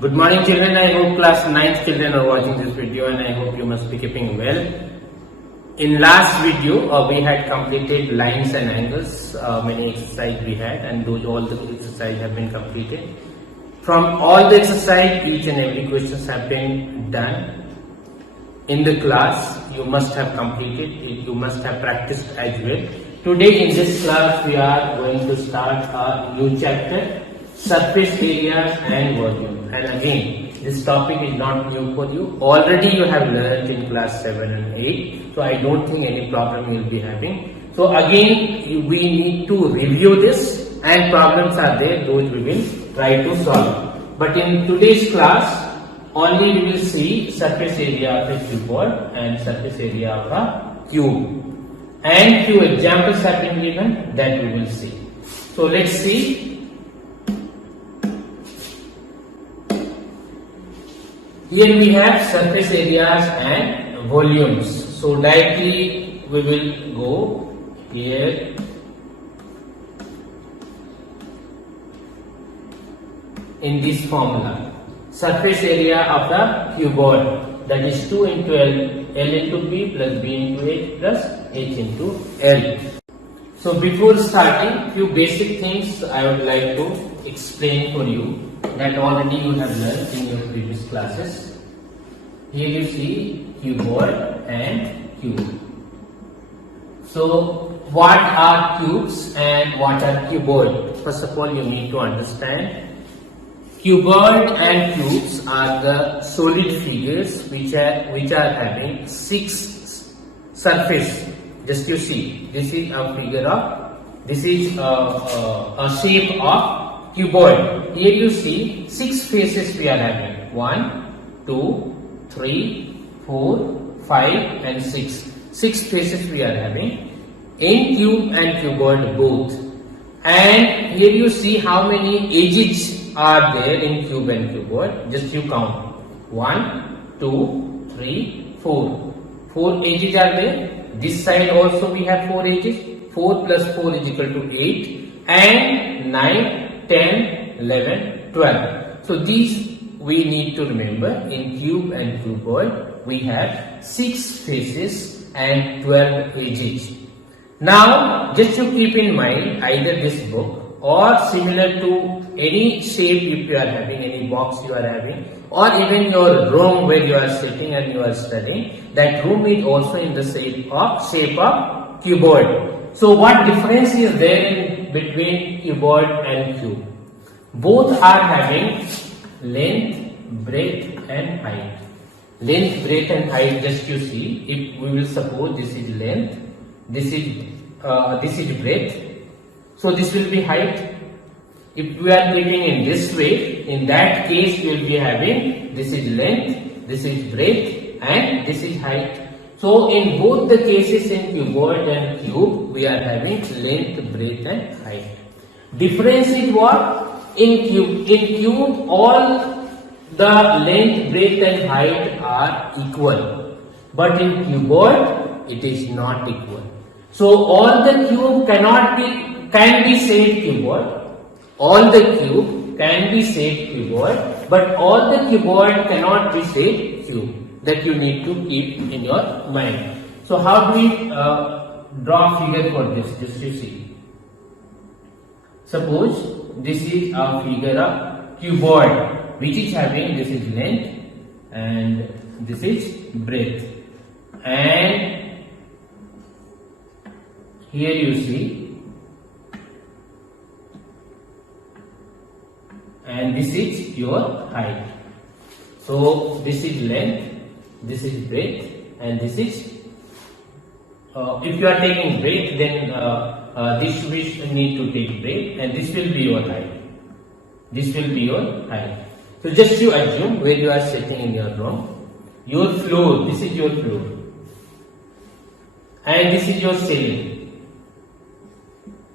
Good morning children, I hope class 9th children are watching this video and I hope you must be keeping well. In last video we had completed lines and angles, many exercise we had, and those all the exercise have been completed. From all the exercise, each and every questions have been done. In the class you must have completed, you must have practiced as well. Today in this class we are going to start a new chapter, surface areas and volume. And again, this topic is not new for you. Already you have learned in class 7 and 8. So I don't think any problem you will be having. So again, we need to review this, and problems are there, those we will try to solve. But in today's class, only we will see surface area of a cuboid and surface area of a cube. And few examples have been given that we will see. So let's see. Here we have surface areas and volumes. So directly we will go here. In this formula, surface area of the cuboid, that is 2 into L into P plus B into H plus H into L. So before starting, few basic things I would like to explain for you that already you have learned in your previous classes. Here you see cuboid and cube. So what are cubes and what are cuboid? First of all, you need to understand cuboid and cubes are the solid figures which are having 6 surface. Just you see, this is a figure of, this is a shape of cuboid. Here you see 6 faces we are having, 1, 2, 3, 4, 5 and 6. 6 faces we are having in cube and cuboid both. And here you see how many edges are there in cube and cuboid. Just you count, 1, 2, 3, 4. 4 edges are there. This side also we have 4 edges. 4 plus 4 is equal to 8, and 9, 10, 11, 12. So these we need to remember. In cube and cuboid we have 6 faces and 12 edges. Now just to keep in mind, either this book or similar to any shape if you are having, any box you are having, or even your room where you are sitting and you are studying, that room is also in the shape of cuboid. So what difference is there in between cuboid and cube? Both are having length, breadth and height. Length, breadth and height, just you see, if we will suppose this is length, this is breadth, so this will be height. If we are taking in this way, in that case we will be having, this is length, this is breadth and this is height. So in both the cases, in cuboid and cube, we are having length, breadth and height. Difference is what? In cube all the length, breadth and height are equal, but in cuboid it is not equal. So all the cube can be said cuboid. All the cube can be said cuboid, but all the cuboid cannot be said cube. That you need to keep in your mind. So how do we draw a figure for this? Just you see. Suppose this is a figure of cuboid, which is having, this is length and this is breadth, and here you see, and this is your height. So this is length, this is breadth, and this is, if you are taking breadth, then this we need to take breadth, and this will be your height. This will be your height. So just you assume where you are sitting in your room, your floor, this is your floor, and this is your ceiling,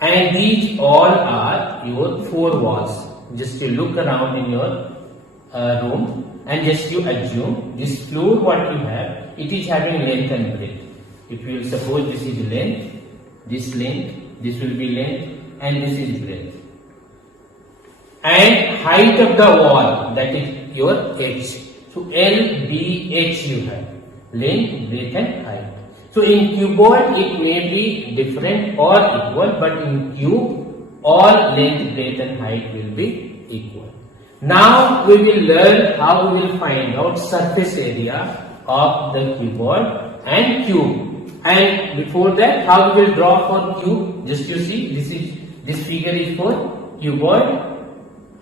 and these all are your 4 walls. Just you look around in your room and just you assume this floor what you have, it is having length and breadth. If you will suppose this is length, this will be length, and this is breadth. And height of the wall, that is your h. So L, B, H you have, length, breadth and height. So in cuboid it may be different or equal, but in cube all length, breadth and height will be equal. Now we will learn how we will find out surface area of the cuboid and cube. And before that, how we will draw for cube? Just you see, this figure is for cuboid,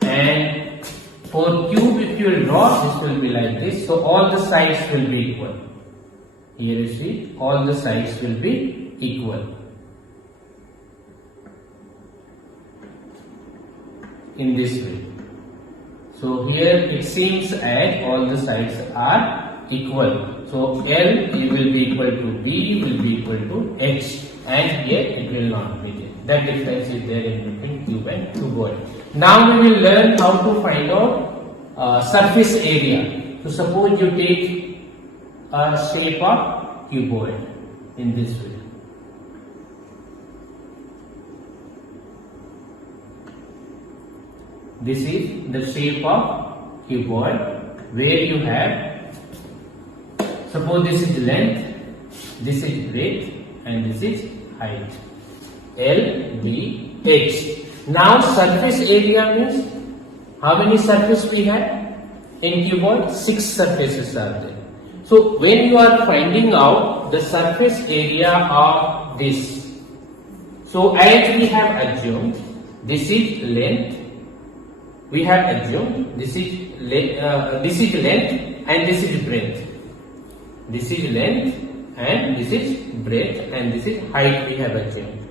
and for cube if you will draw, this will be like this. So all the sides will be equal. Here you see, all the sides will be equal. In this way. So here it seems as all the sides are equal. So L will be equal to B, will be equal to H, and here it will not be there. That difference is there in between cube and cuboid. Now we will learn how to find out surface area. So suppose you take a shape of cuboid in this way. This is the shape of cuboid where you have, suppose this is length, this is breadth and this is height. L, B, H. Now surface area means how many surfaces we have? In cuboid 6 surfaces are there. So when you are finding out the surface area of this, so as we have assumed this is length, we have assumed this is length and this is breadth. This is length and this is breadth and this is height we have assumed.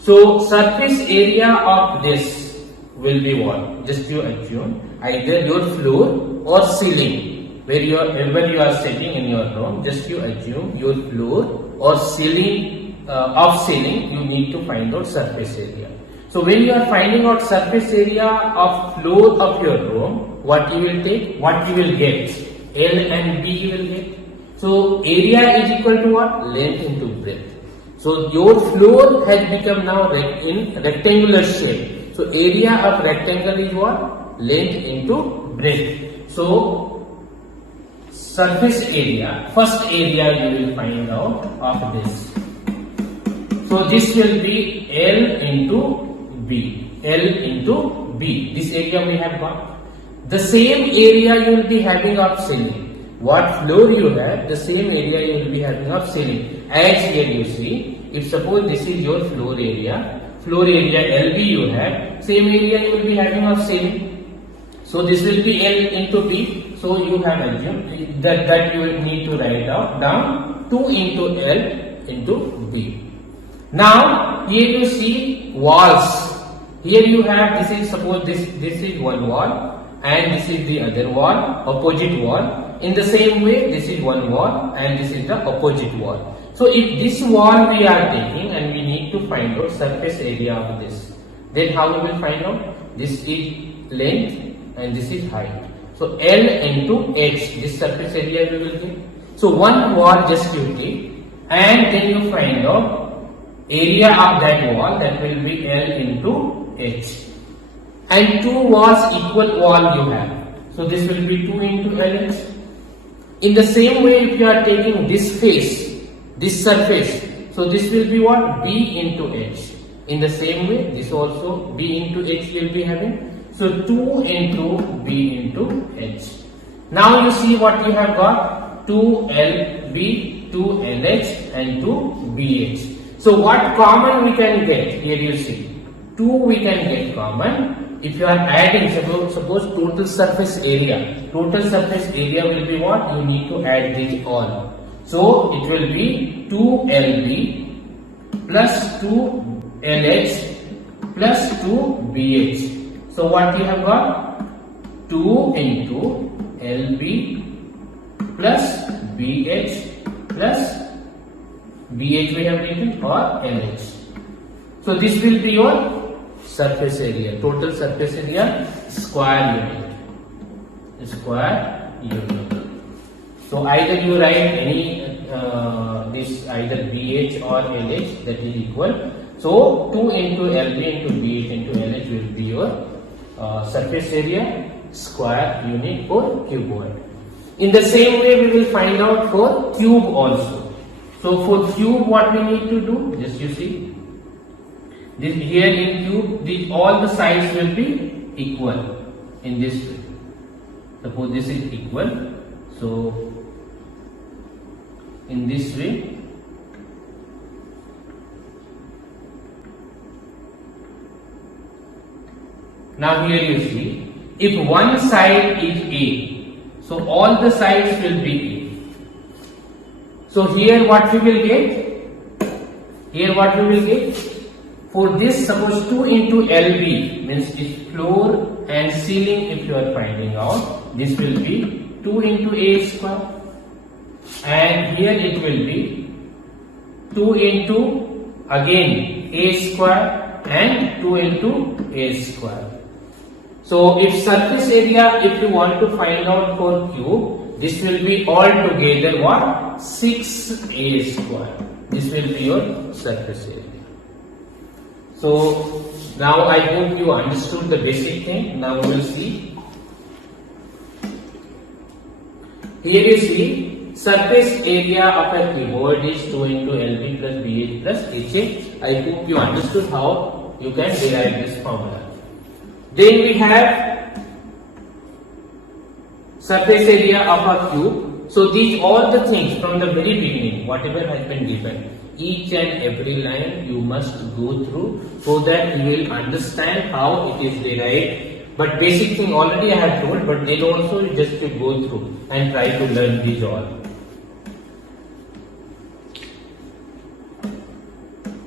So surface area of this will be what? Just you assume either your floor or ceiling. Wherever you are sitting in your room, just you assume your floor or ceiling of ceiling, you need to find out surface area. So when you are finding out surface area of floor of your room, what you will take? What you will get? L and B you will get. So area is equal to what? Length into breadth. So your floor has become now in rectangular shape. So area of rectangle is what? Length into breadth. So surface area, first area you will find out of this. So this will be L into B. L into B. This area we have got. The same area you will be having of ceiling. What floor you have, the same area you will be having of ceiling. As here you see, if suppose this is your floor area LB you have, same area you will be having of ceiling. So this will be L into B. So you have assumed that you will need to write down 2 into L into B. Now here you see walls. Here you have, this is suppose this is one wall and this is the other wall, opposite wall. In the same way, this is one wall and this is the opposite wall. So if this wall we are taking and we need to find out surface area of this, then how we will find out? This is length and this is height. So L into H, this surface area we will get. So one wall just you take and then you find out area of that wall, that will be L into H. And 2 walls equal wall you have. So this will be 2 into LH. In the same way, if you are taking this face, this surface, so this will be what? B into H. In the same way, this also B into H will be having. So 2 into B into H. Now you see what you have got? 2LB, 2LH and 2BH. So what common we can get? Here you see. 2 we can get common. If you are adding, suppose total surface area. Total surface area will be what? You need to add these all. So it will be 2LB plus 2LH plus 2BH. So what you have got? 2 into LB plus BH plus BH we have written or LH. So this will be your surface area, total surface area, square unit. Square unit. So either you write any this either BH or LH, that is equal. So 2 into LB into BH into LH will be your surface area, square, unit or cuboid. In the same way we will find out for cube also. So for cube what we need to do, just you see, this here in cube, all the sides will be equal in this way. Suppose this is equal, so in this way now here you see, if one side is A, so all the sides will be A. So here what we will get? Here what we will get? For this, suppose 2 into LB means it's floor and ceiling if you are finding out. This will be 2 into A square. And here it will be 2 into again A square and 2 into A square. So if surface area, if you want to find out for cube, this will be altogether what? 6A square. This will be your surface area. So now I hope you understood the basic thing. Now we will see. Here you see surface area of a cuboid is 2 into LB plus BH plus HA. I hope you understood how you can derive this formula. Then we have surface area of a cube. So these all the things from the very beginning, whatever has been given, each and every line you must go through so that you will understand how it is derived. But basic thing already I have told, but then also just to go through and try to learn these all.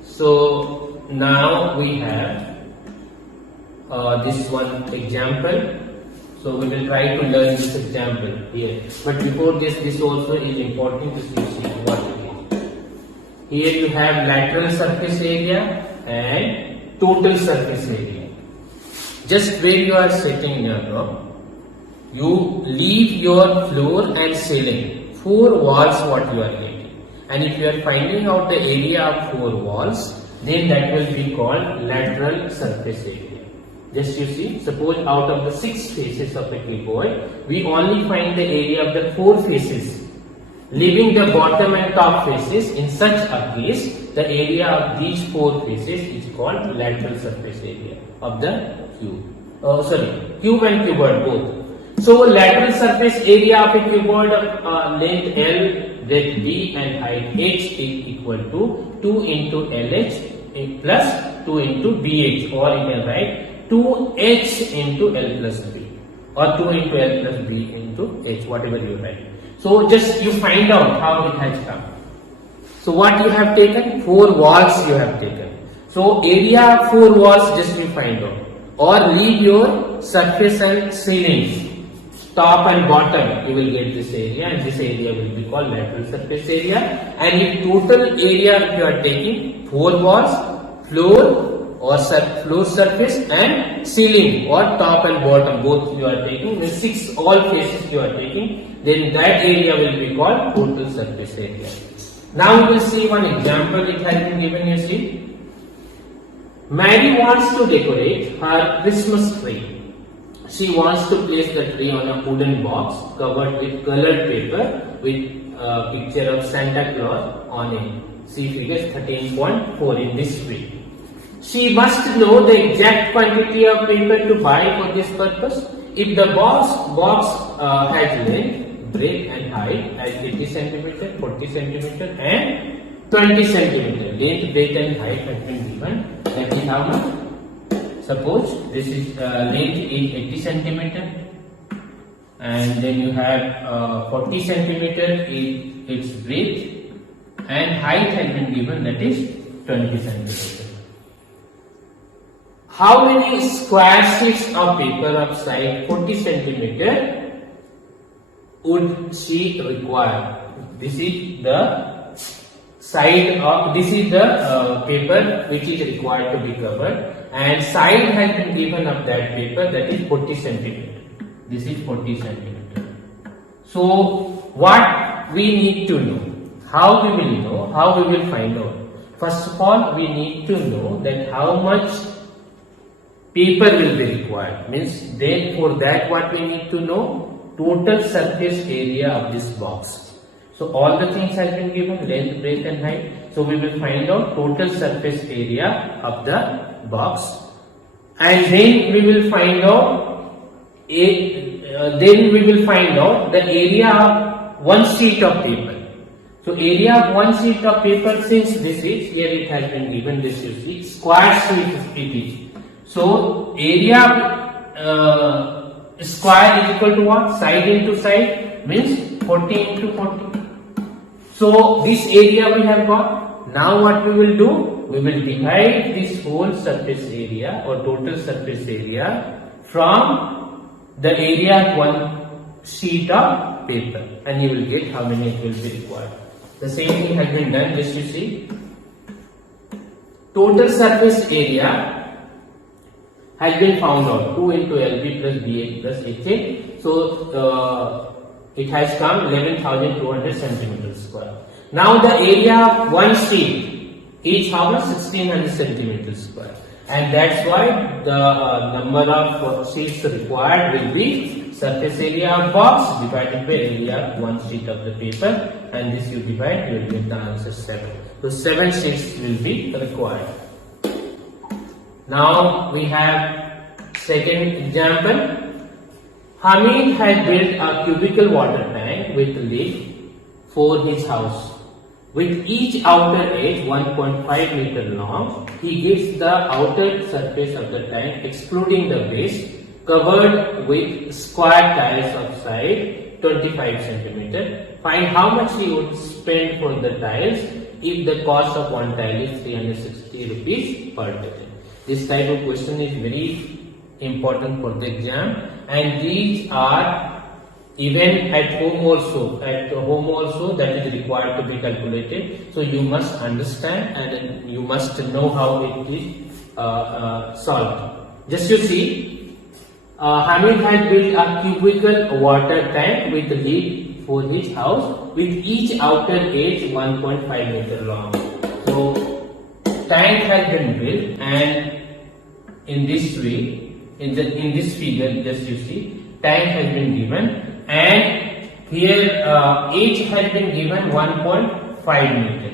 So now we have this one example. So we will try to learn this example here. But before this also is important to see what it is. Here you have lateral surface area and total surface area. Just where you are sitting now, you leave your floor and ceiling, 4 walls what you are getting. And if you are finding out the area of 4 walls, then that will be called lateral surface area. Just you see, suppose out of the 6 faces of a cuboid, we only find the area of the 4 faces, leaving the bottom and top faces. In such a case, the area of these 4 faces is called lateral surface area of the cube. Cube and cuboid both. So lateral surface area of a cuboid of length L, breadth B and height H is equal to 2 into LH plus 2 into BH, or you can write 2H into L plus B, or 2 into L plus B into H, whatever you write. So just you find out how it has come. So what you have taken? 4 walls you have taken. So area of 4 walls just you find out. Or leave your surface and ceiling, top and bottom, you will get this area, and this area will be called lateral surface area. And if total area if you are taking 4 walls, floor or floor surface and ceiling or top and bottom both you are taking, the 6 all faces you are taking, then that area will be called total surface area. Now we will see one example. It has been given, you see. Mary wants to decorate her Christmas tree. She wants to place the tree on a wooden box covered with colored paper with a picture of Santa Claus on it. See figure 13.4 in this way. She must know the exact quantity of paper to buy for this purpose. If the box has length, breadth and height as 80 cm, 40 cm and 20 cm. Length, breadth and height has been given. That is how much? Suppose this is length is 80 cm and then you have 40 cm is its breadth and height has been given, that is 20 cm. How many square sheets of paper of size 40 cm would she require? This is the side of, this is the paper which is required to be covered, and side has been given of that paper, that is 40 cm. This is 40 cm. So what we need to know? How we will know? How we will find out? First of all, we need to know that how much paper will be required. Means then for that what we need to know? Total surface area of this box. So all the things have been given, length, breadth and height. So we will find out total surface area of the box, and then we will find out the area of one sheet of paper. So area of one sheet of paper, since this is here it has been given, this is square sheet it is. So area square is equal to what? Side into side means 40 into 40. So this area we have got. Now what we will do? We will divide this whole surface area or total surface area from the area of one sheet of paper, and you will get how many it will be required. The same thing has been done. Just you see, total surface area has been found out, 2 into LB plus BH plus HA. So it has come 11,200 centimeters square. Now the area of one sheet is how much? 1600 centimeters square, and that's why the number of sheets required will be surface area of box divided by area of one sheet of the paper, and this you divide, you will get the answer 7. So 7 sheets will be required. Now we have second example. Hamid had built a cubical water tank with lid for his house. With each outer edge 1.5 meter long, he gets the outer surface of the tank excluding the base covered with square tiles of side 25 centimeter. Find how much he would spend for the tiles if the cost of one tile is 360 rupees per tile. This type of question is very important for the exam, and these are even at home also. That is required to be calculated. So you must understand and you must know how it is solved. Just you see, Hamid had built a cubical water tank with a lid for his house with each outer edge 1.5 meter long. So tank has been built, and in this way, in this figure, just you see, tank has been given, and here edge has been given 1.5 meter,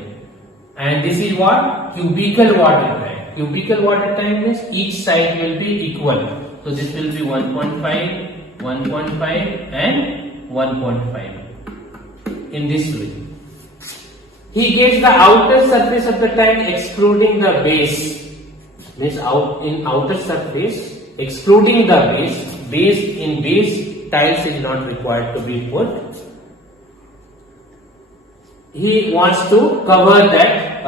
and this is what? Cubical water tank. Cubical water tank means each side will be equal. So this will be 1.5, 1.5 and 1.5 in this way. He gets the outer surface of the tank excluding the base. Means in outer surface excluding the base, in base tiles is not required to be put. He wants to cover that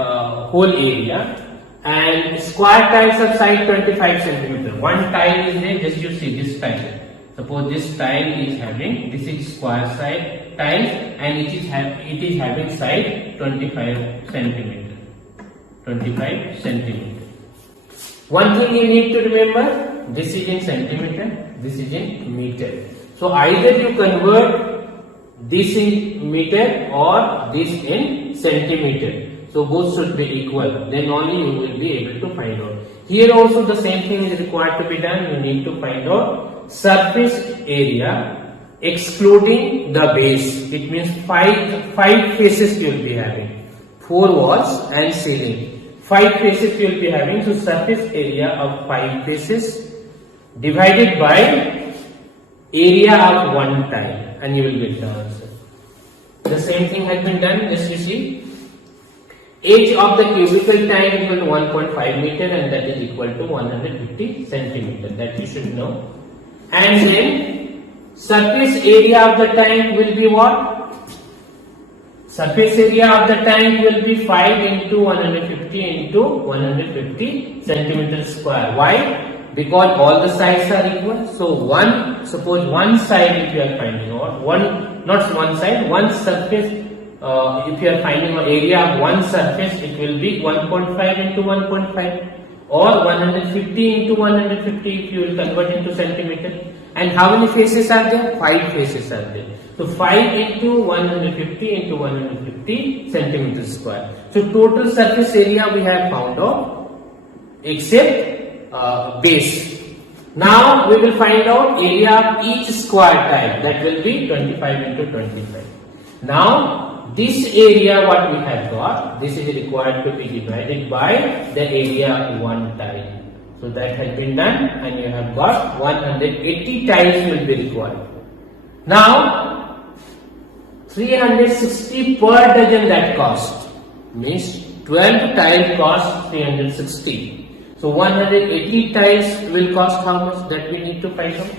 whole area, and square tiles of side 25 centimeter. One tile is there, just you see this tile. Suppose this tile is having, this is square side tiles, and it is having side 25 centimeter. 25 centimeter. One thing you need to remember, this is in centimeter, this is in meter. So either you convert this in meter or this in centimeter. So both should be equal, then only you will be able to find out. Here also the same thing is required to be done. You need to find out surface area excluding the base. It means five faces you will be having, 4 walls and ceiling. 5 faces you will be having, so surface area of 5 faces divided by area of one tile, and you will get the answer. The same thing has been done. Just you see, edge of the cubical tank is equal to 1.5 meter, and that is equal to 150 centimeter. That you should know. And then surface area of the tank will be what? Surface area of the tank will be 5 into 150 into 150 centimeters square. Why? Because all the sides are equal. So suppose one side, if you are finding out one surface, if you are finding an area of one surface, it will be 1.5 into 1.5 or 150 into 150 if you will convert into centimeter. And how many faces are there? 5 faces are there. So 5 into 150 into 150 centimeters square. So total surface area we have found out except base. Now we will find out area of each square tile, that will be 25 into 25. Now this area what we have got, this is required to be divided by the area of one tile. So that has been done and you have got 180 tiles will be required. Now 360 per dozen that cost, means 12 tile cost 360. So 180 tiles will cost how much, that we need to find out.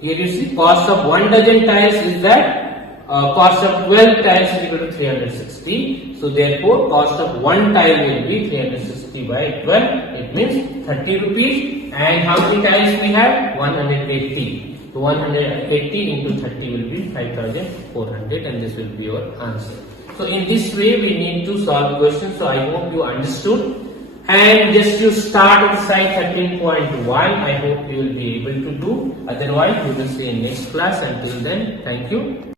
Here you see cost of 1 dozen tiles is that cost of 12 tiles is equal to 360. So therefore cost of 1 tile will be 360 by 12. It means 30 rupees. And how many tiles we have? 180. So 180 into 30 will be 5400 and this will be your answer. So in this way we need to solve the question. So I hope you understood. And just you start exercise 13.1. I hope you will be able to do. Otherwise we will see in next class. Until then, thank you.